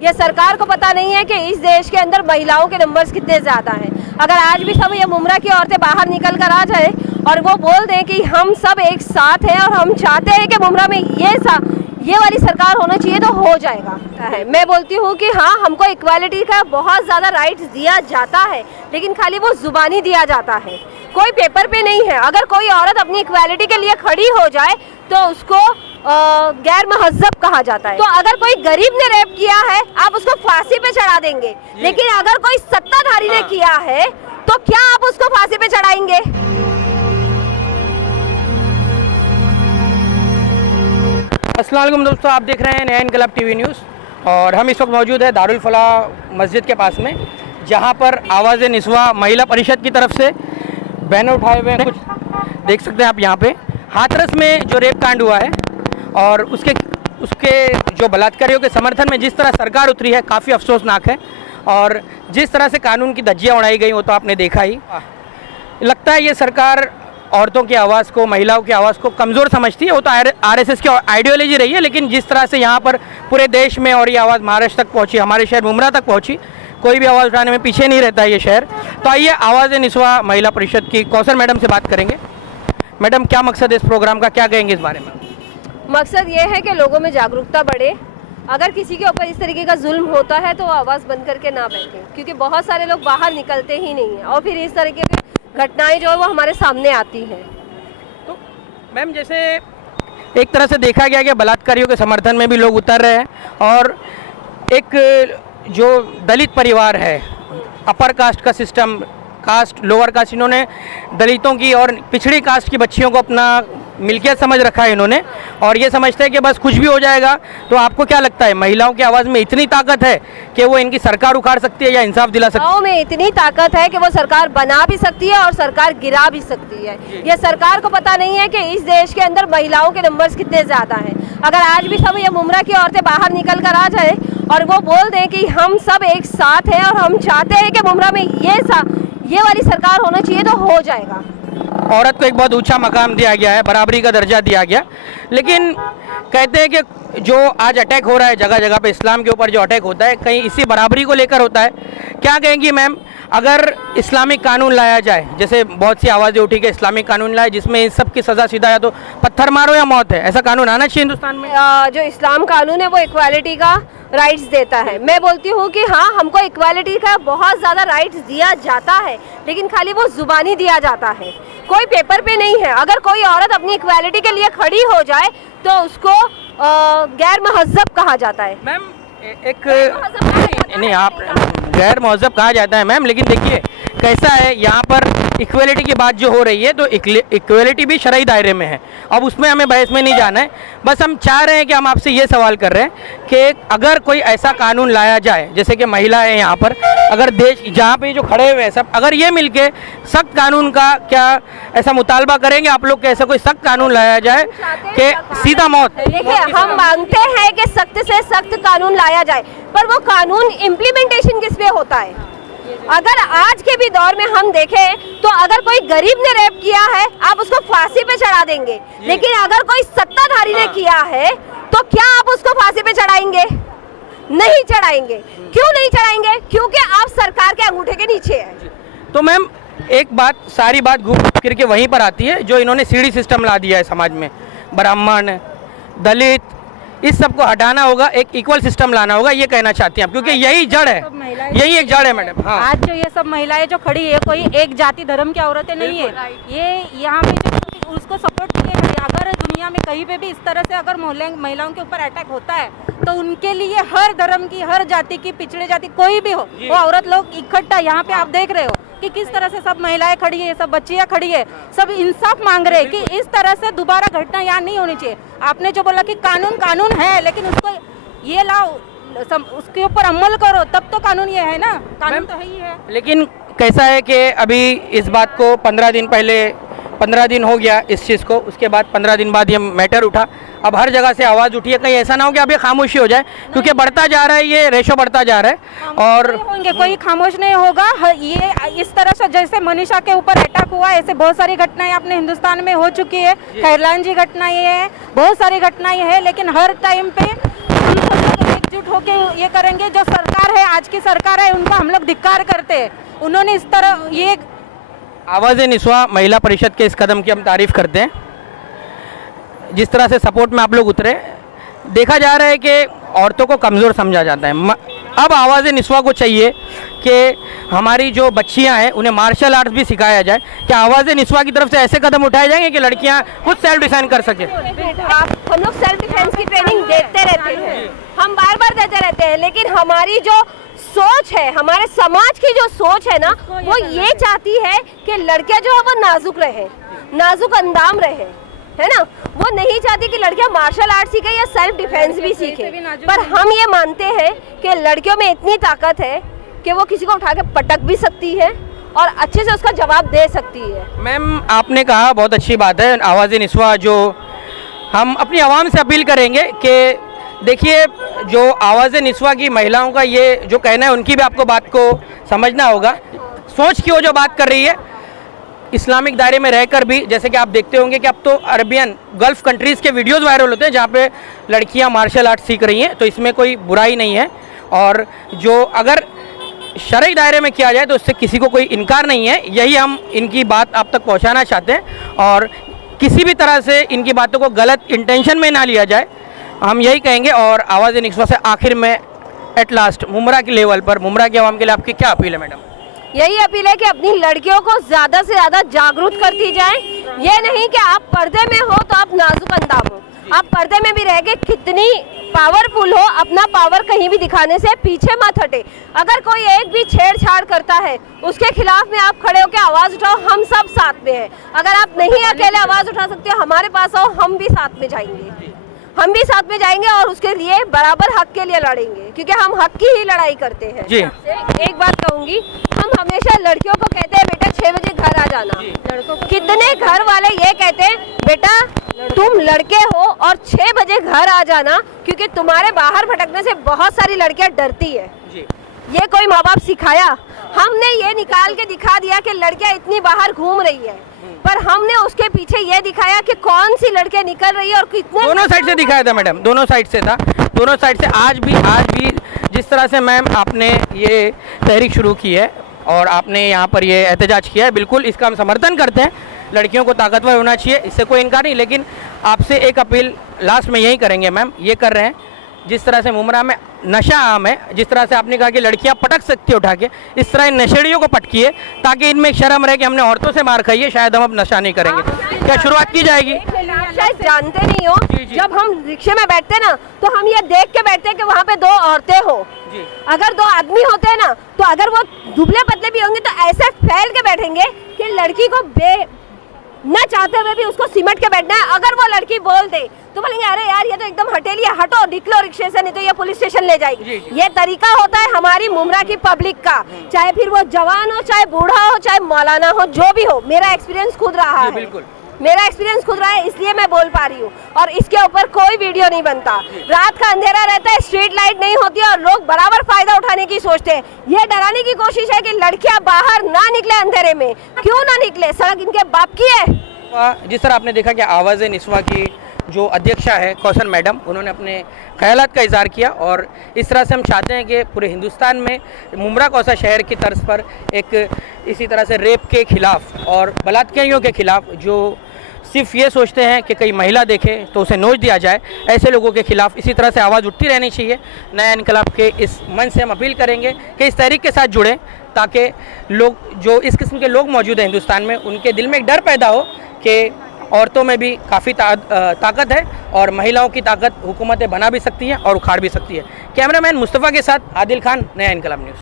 ये सरकार को पता नहीं है कि इस देश के अंदर महिलाओं के नंबर्स कितने ज़्यादा हैं। अगर आज भी सब ये मुमरा की औरतें बाहर निकल कर आ जाए और वो बोल दें कि हम सब एक साथ हैं और हम चाहते हैं कि मुमरा में ये वाली सरकार होना चाहिए, तो हो जाएगा। मैं बोलती हूँ कि हाँ, हमको इक्वालिटी का बहुत ज़्यादा राइट्स दिया जाता है, लेकिन खाली वो जुबानी दिया जाता है, कोई पेपर पे नहीं है। अगर कोई औरत अपनी इक्वालिटी के लिए खड़ी हो जाए तो उसको गैर महज़्ज़ब कहा जाता है। तो अगर कोई गरीब ने रेप किया है, आप उसको फांसी पे चढ़ा देंगे, लेकिन अगर कोई सत्ताधारी ने किया है तो क्या आप उसको फांसी पे चढ़ाएंगे? अस्सलाम वालेकुम दोस्तों, आप देख रहे हैं नया इनकलाब टीवी न्यूज़ और हम इस वक्त मौजूद है दारुल फलाह मस्जिद के पास में, जहां पर आवाज़ निस्वा महिला परिषद की तरफ से बैनर उठाए हुए हैं। कुछ देख सकते हैं आप यहाँ पे हाथरस में जो रेप कांड हुआ है और उसके जो बलात्कारियों के समर्थन में जिस तरह सरकार उतरी है, काफ़ी अफसोसनाक है। और जिस तरह से कानून की धज्जियाँ उड़ाई गई वो तो आपने देखा ही। लगता है ये सरकार औरतों की आवाज़ को, महिलाओं की आवाज़ को कमज़ोर समझती है। वो तो आरएसएस की आइडियोलॉजी रही है, लेकिन जिस तरह से यहाँ पर पूरे देश में और ये आवाज़ महाराष्ट्र तक पहुँची, हमारे शहर मुमरा तक पहुँची, कोई भी आवाज़ उठाने में पीछे नहीं रहता है ये शहर। तो आइए आवाज़ निस्वा महिला परिषद की कौसर मैडम से बात करेंगे। मैडम, क्या मकसद है इस प्रोग्राम का, क्या कहेंगे इस बारे में? मकसद ये है कि लोगों में जागरूकता बढ़े। अगर किसी के ऊपर इस तरीके का जुल्म होता है तो आवाज़ बंद करके ना बैठे, क्योंकि बहुत सारे लोग बाहर निकलते ही नहीं हैं और फिर इस तरीके की घटनाएं जो है वो हमारे सामने आती हैं। तो मैम, जैसे एक तरह से देखा गया कि बलात्कारियों के समर्थन में भी लोग उतर रहे हैं और एक जो दलित परिवार है, अपर कास्ट का सिस्टम, कास्ट लोअर कास्ट, इन्होंने दलितों की और पिछड़ी कास्ट की बच्चियों को अपना मिल्कियत समझ रखा है इन्होंने, और ये समझते हैं कि बस कुछ भी हो जाएगा। तो आपको क्या लगता है, महिलाओं की आवाज़ में इतनी ताकत है कि वो इनकी सरकार उखाड़ सकती है या इंसाफ दिला सकती है? गाँव में इतनी ताकत है कि वो सरकार बना भी सकती है और सरकार गिरा भी सकती है। ये सरकार को पता नहीं है कि इस देश के अंदर महिलाओं के नंबर्स कितने ज़्यादा हैं। अगर आज भी सब ये मुमरा की औरतें बाहर निकल कर आ जाए और वो बोल दें कि हम सब एक साथ हैं और हम चाहते हैं कि मुमरा में ये वाली सरकार होना चाहिए, तो हो जाएगा। औरत को एक बहुत ऊंचा मकाम दिया गया है, बराबरी का दर्जा दिया गया, लेकिन कहते हैं कि जो आज अटैक हो रहा है जगह जगह पे, इस्लाम के ऊपर जो अटैक होता है, कहीं इसी बराबरी को लेकर होता है। क्या कहेंगी मैम, अगर इस्लामिक कानून लाया जाए, जैसे बहुत सी आवाज़ें उठी कि इस्लामिक कानून लाए जिसमें इन सब की सज़ा सीधा या तो पत्थर मारो या मौत है, ऐसा कानून आना चाहिए हिंदुस्तान में? जो इस्लाम कानून है वो इक्वालिटी का राइट्स देता है। मैं बोलती हूँ कि हाँ, हमको इक्वालिटी का बहुत ज़्यादा राइट्स दिया जाता है, लेकिन खाली वो जुबानी दिया जाता है, कोई पेपर पे नहीं है। अगर कोई औरत अपनी इक्वालिटी के लिए खड़ी हो जाए तो उसको गैर महज़्ज़ब कहा जाता है। मैम, नहीं, आप गैर महज़्ज़ब कहा जाता है मैम, लेकिन देखिए कैसा है, यहाँ पर इक्वलिटी की बात जो हो रही है तो इक्वलिटी भी शरई दायरे में है। अब उसमें हमें बहस में नहीं जाना है, बस हम चाह रहे हैं कि हम आपसे ये सवाल कर रहे हैं कि अगर कोई ऐसा कानून लाया जाए, जैसे कि महिला है यहाँ पर, अगर देश जहाँ पे जो खड़े हुए हैं सब, अगर ये मिलके सख्त कानून का क्या ऐसा मुतालबा करेंगे आप लोग कि ऐसा कोई सख्त कानून लाया जाए कि सीधा मौत? देखिए, हम मांगते हैं कि सख्त से सख्त कानून लाया जाए, पर वो कानून इम्प्लीमेंटेशन किस पे होता है? अगर आज के भी दौर में हम देखें तो अगर कोई गरीब ने रेप किया है, आप उसको फांसी पे चढ़ा देंगे, लेकिन अगर कोई सत्ताधारी ने किया है तो क्या आप उसको फांसी पे चढ़ाएंगे? नहीं चढ़ाएंगे। क्यों नहीं चढ़ाएंगे? क्योंकि आप सरकार के अंगूठे के नीचे हैं। तो मैम, एक बात, सारी बात घूम फिर के वहीं पर आती है जो इन्होंने सीढ़ी सिस्टम ला दिया है समाज में, ब्राह्मण, दलित, इस सब को हटाना होगा, एक इक्वल सिस्टम लाना होगा, ये कहना चाहती हैं आप, क्योंकि यही जड़ है, यही एक जड़ है मैडम। हाँ, आज जो ये सब महिलाएं जो खड़ी है, कोई एक जाति धर्म की औरतें नहीं है, ये यहाँ पे जो उसको सपोर्ट किए। अगर दुनिया में कहीं पे भी इस तरह से अगर महिलाओं के ऊपर अटैक होता है तो उनके लिए हर धर्म की, हर जाति की, पिछड़े जाति कोई भी हो, वो औरत लोग इकट्ठा, यहाँ पे आप देख रहे हो कि किस तरह से सब महिलाएं खड़ी है, सब बच्चियां खड़ी है, सब इंसाफ मांग रहे हैं कि इस तरह से दोबारा घटना यहाँ नहीं होनी चाहिए। आपने जो बोला कि कानून है, लेकिन उसको ये लाओ, उसके ऊपर अमल करो, तब तो कानून ये है ना, कानून तो है ही है। लेकिन कैसा है कि अभी इस बात को 15 दिन हो गया इस चीज़ को, उसके बाद 15 दिन बाद ये मैटर उठा, अब हर जगह से आवाज़ उठी है, कहीं ऐसा ना हो कि अब ये खामोशी हो जाए, क्योंकि बढ़ता जा रहा है, ये रेशो बढ़ता जा रहा है। और होंगे, कोई खामोश नहीं होगा। ये इस तरह से जैसे मनीषा के ऊपर अटैक हुआ, ऐसे बहुत सारी घटनाएं अपने हिंदुस्तान में हो चुकी है। खैरलान जी घटना ये है, बहुत सारी घटनाएं है, लेकिन हर टाइम पे एकजुट होके ये करेंगे। जो सरकार है, आज की सरकार है, उनका हम लोग धिक्कार करते हैं। उन्होंने इस तरह ये आवाज़ निस्वा महिला परिषद के इस कदम की हम तारीफ़ करते हैं। जिस तरह से सपोर्ट में आप लोग उतरे, देखा जा रहा है कि औरतों को कमज़ोर समझा जाता है। अब आवाज़ निस्वा को चाहिए कि हमारी जो बच्चियां हैं उन्हें मार्शल आर्ट्स भी सिखाया जाए। क्या आवाज़ निस्वा की तरफ से ऐसे कदम उठाए जाएंगे कि लड़कियां खुद सेल्फ डिफेंस कर सकें? हम लोग सेल्फ डिफेंस की ट्रेनिंग देते रहते हैं, हम बार बार देते रहते हैं, लेकिन हमारी जो सोच है, हमारे समाज की जो सोच है ना, वो ये चाहती है कि लड़कियां जो है वो नाजुक रहे, नाजुक अंदाम रहे, है ना। वो नहीं चाहती कि लड़कियां मार्शल आर्ट सीखे या सेल्फ डिफेंस भी सीखे। पर हम ये मानते हैं कि लड़कियों में इतनी ताकत है कि वो किसी को उठा के पटक भी सकती है और अच्छे से उसका जवाब दे सकती है। मैम, आपने कहा बहुत अच्छी बात है। आवाज़ निस्वा जो हम अपनी आवाम से अपील करेंगे कि देखिए, जो आवाज़ निस्वा की महिलाओं का ये जो कहना है, उनकी भी आपको बात को समझना होगा। सोच की वो जो बात कर रही है, इस्लामिक दायरे में रहकर भी, जैसे कि आप देखते होंगे कि अब तो अरबियन गल्फ़ कंट्रीज़ के वीडियोज़ वायरल होते हैं जहाँ पे लड़कियाँ मार्शल आर्ट सीख रही हैं, तो इसमें कोई बुराई नहीं है। और जो अगर शरई दायरे में किया जाए तो उससे किसी को कोई इनकार नहीं है। यही हम इनकी बात आप तक पहुँचाना चाहते हैं और किसी भी तरह से इनकी बातों को गलत इंटेंशन में ना लिया जाए, हम यही कहेंगे। और आवाज़ निस्वा से आखिर में एट लास्ट मुमरा के लेवल पर, मुमरा की आवाम के लिए आपकी क्या अपील है मैडम? यही अपील है कि अपनी लड़कियों को ज़्यादा से ज़्यादा जागरूक करती जाए। ये नहीं कि आप पर्दे में हो तो आप नाजुक अंदाम हो, आप पर्दे में भी रह के कितनी पावरफुल हो, अपना पावर कहीं भी दिखाने से पीछे मत हटे। अगर कोई एक भी छेड़छाड़ करता है, उसके खिलाफ में आप खड़े होकर आवाज़ उठाओ, हम सब साथ में हैं। अगर आप नहीं अकेले आवाज़ उठा सकते हो, हमारे पास आओ, हम भी साथ में जाएंगे, हम भी साथ में जाएंगे और उसके लिए बराबर हक के लिए लड़ेंगे, क्योंकि हम हक की ही लड़ाई करते हैं। जी। एक बात कहूंगी, हम हमेशा लड़कियों को कहते हैं बेटा 6 बजे घर आ जाना। लड़कों को कितने घर वाले ये कहते हैं बेटा तुम लड़के हो और 6 बजे घर आ जाना, क्योंकि तुम्हारे बाहर भटकने से बहुत सारी लड़कियां डरती है। ये कोई माँ बाप सिखाया? हमने ये निकाल के दिखा दिया कि लड़कियां इतनी बाहर घूम रही है, पर हमने उसके पीछे ये दिखाया कि कौन सी लड़कियां निकल रही है और कितने। दोनों साइड से दिखाया था मैडम, दोनों साइड से था, दोनों साइड से। आज भी जिस तरह से मैम आपने ये तहरीक शुरू की है और आपने यहाँ पर ये एहतजाज किया है, बिल्कुल इसका हम समर्थन करते हैं। लड़कियों को ताकतवर होना चाहिए, इससे कोई इनकार नहीं। लेकिन आपसे एक अपील लास्ट में यही करेंगे मैम, ये कर रहे हैं जिस तरह से मुमरा में नशा आम है, जिस तरह से आपने कहा कि लड़कियां पटक सकती है उठा के, इस तरह इन नशेड़ियों को पटकिए ताकि इनमें एक शर्म रहे कि हमने औरतों से मार खाई है, शायद हम अब नशा नहीं करेंगे। क्या शुरुआत की जाएगी? शायद जानते नहीं हो, जब हम रिक्शे में बैठते ना तो हम ये देख के बैठते हैं कि वहाँ पे 2 औरतें हो। अगर 2 आदमी होते हैं ना, तो अगर वो दुबले पतले भी होंगे तो ऐसे फैल के बैठेंगे कि लड़की को न चाहते हुए भी उसको सिमट के बैठना है। अगर वो लड़की बोल दे तो बोलेंगे अरे यार ये तो एकदम हटेली है, हटो निकलो रिक्शे से, नहीं तो ये पुलिस स्टेशन ले जाएगी। ये तरीका होता है हमारी मुमरा की पब्लिक का, चाहे फिर वो जवान हो, चाहे बूढ़ा हो, चाहे मौलाना हो, जो भी हो। मेरा एक्सपीरियंस खुद रहा है, मेरा एक्सपीरियंस खुद रहा है, इसलिए मैं बोल पा रही हूँ। और इसके ऊपर कोई वीडियो नहीं बनता। रात का अंधेरा रहता है, स्ट्रीट लाइट नहीं होती है और लोग बराबर फायदा उठाने की सोचते हैं। ये डराने की कोशिश है कि लड़कियां बाहर ना निकले अंधेरे में। क्यों ना निकले? सड़क इनके बाप की है। जिस तरह आपने देखा कि आवाज़ निस्वा की जो अध्यक्षा है कौशल मैडम, उन्होंने अपने ख्यालात का इज़हार किया और इस तरह से हम चाहते हैं कि पूरे हिंदुस्तान में मुमरा कौसा शहर की तर्ज पर एक इसी तरह से रेप के खिलाफ और बलात्कारियों के खिलाफ, जो सिर्फ ये सोचते हैं कि कई महिला देखे तो उसे नोच दिया जाए, ऐसे लोगों के खिलाफ इसी तरह से आवाज़ उठती रहनी चाहिए। नया इनकलाब के इस मंच से हम अपील करेंगे कि इस तहरीक के साथ जुड़ें ताकि लोग, जो इस किस्म के लोग मौजूद हैं हिंदुस्तान में, उनके दिल में एक डर पैदा हो कि औरतों में भी काफ़ी ताकत है और महिलाओं की ताकत हुकूमतें बना भी सकती हैं और उखाड़ भी सकती है। कैमरामैन मुस्तफ़ा के साथ आदिल खान, नया इनकलाब न्यूज़।